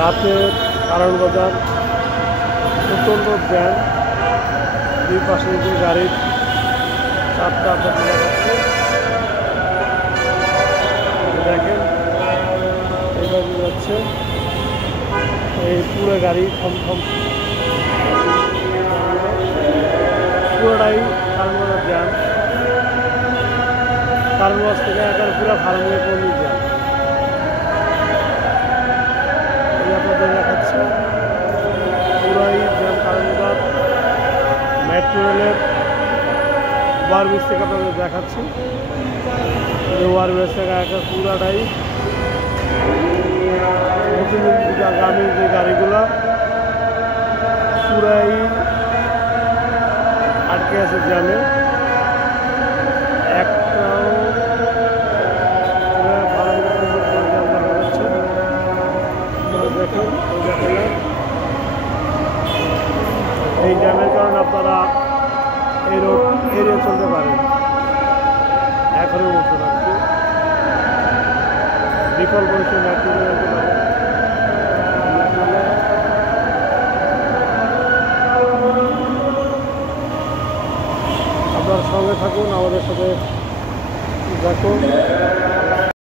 রাতের কারণ বাজার প্রচণ্ড জ্যাম, দুই পাশে যে গাড়ির চাপটা আপনাদের দেখাচ্ছে। দেখেন এইভাবে যাচ্ছে, এই পুরো গাড়ি থমথম, পুরোটাই কারণবাজার জ্যাম। কারণবাজ থেকে একার পুরো ফার্মে পর্যন্ত জ্যাম। আপনাদের দেখাচ্ছে পুরাই জ্যাম কারণবাজার মেট্রো রেলের ওভারব্রিজ থেকে আপনাদের দেখাচ্ছি। ওভারব্রিজ থেকে একার পুরাটাই আগামী যে গাড়িগুলো পুরাই আটকে আছে জ্যামে। একটাও জ্যাম দেখা যাচ্ছে। দেখুন এই জ্যামের কারণে আপনারা এই রোড এড়িয়ে চলতে পারেন এখনের মতো আর কি। বিকল্প হিসেবে মেট্রো যেতে পারেন। আপনারা সঙ্গে থাকুন, আমাদের সাথে দেখুন।